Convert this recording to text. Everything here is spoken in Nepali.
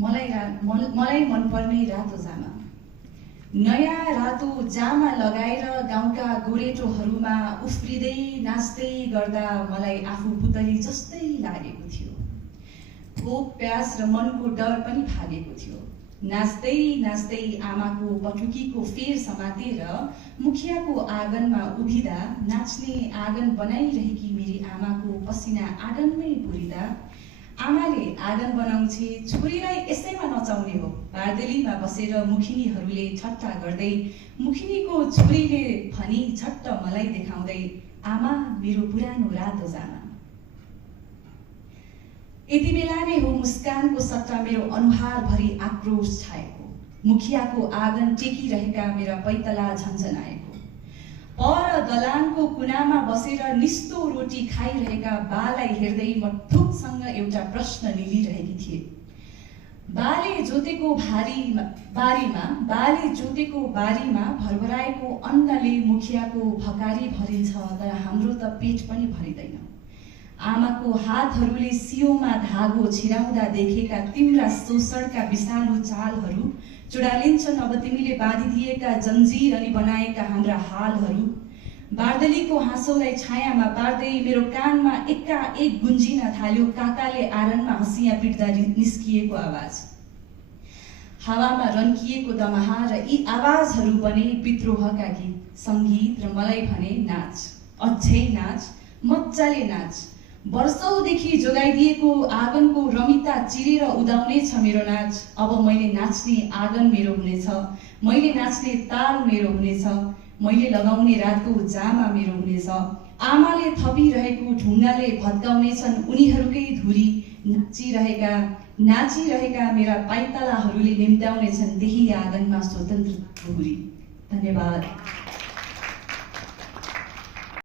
मलाई मनपर्ने रातो जामा। नयाँ रातो जामा लगाएर गाउँका गोरेटोहरूमा उफ्रिँदै नाच्दै गर्दा मलाई आफू पुतली जस्तै लागेको थियो। भोक प्यास र मनको डर पनि भागेको थियो। नाच्दै नाच्दै आमाको पटुकीको फेर समातेर मुखियाको आँगनमा उभिँदा नाच्ने आँगन बनाइरहेकी मेरी आमाको पसिना आँगनमै पुरिँदा आमाले आँगन बनाउँछे छोरीलाई यसैमा नचाउने हो। बारदेलीमा बसेर मुखिनीहरूले ठट्टा गर्दै मुखिनीको छोरीले भनी झट्ट मलाई देखाउँदै आमा मेरो पुरानो रातो जामा। यति बेला नै हो मुस्कानको सट्टा मेरो अनुहारभरि आक्रोश छाएको। मुखियाको आँगन टेकिरहेका मेरा पैतला झन्झनाएको। पर दलानको कुनामा बसेर निस्तो रोटी खाइरहेका बालाई हेर्दै म ढुकसँग एउटा प्रश्न निलिरहेकी थिएँ। बाले जोतेको बारीमा भरभराएको अन्नले मुखियाको भकारी भरिन्छ, तर हाम्रो त पेट पनि भरिँदैन। आमाको हातहरूले सियोमा धागो छिराउँदा देखेका तिम्रा शोषणका विषालु चालहरू चुडालिन्छन् अब तिमीले बाँधिदिएका जन्जिर अनि बनाएका हाम्रा हालहरू। बारदलीको हाँसोलाई छायामा पार्दै मेरो कानमा एकाएक गुन्जिन थाल्यो काकाले आँगनमा हँसिया पिट्दा निस्किएको आवाज। हावामा रन्किएको दमाहा र यी आवाजहरू बने विद्रोहका गीत सङ्गीत र मलाई भने नाच, अझै नाच, मजाले नाच। वर्षौंदेखि जोगाइदिएको आँगनको रमिता चिरेर उदाउनेछ मेरो नाच। अब मैले नाच्ने आँगन मेरो हुनेछ, मैले नाच्ने ताल मेरो हुनेछ, मैले लगाउने रातको जामा मेरो हुनेछ। आमाले थपिरहेको ढुङ्गाले भत्काउनेछन् उनीहरूकै धुरी। नाचिरहेका मेरा पाइतालाहरूले निम्त्याउनेछन् त्यही आँगनमा स्वतन्त्र धुरी। धन्यवाद।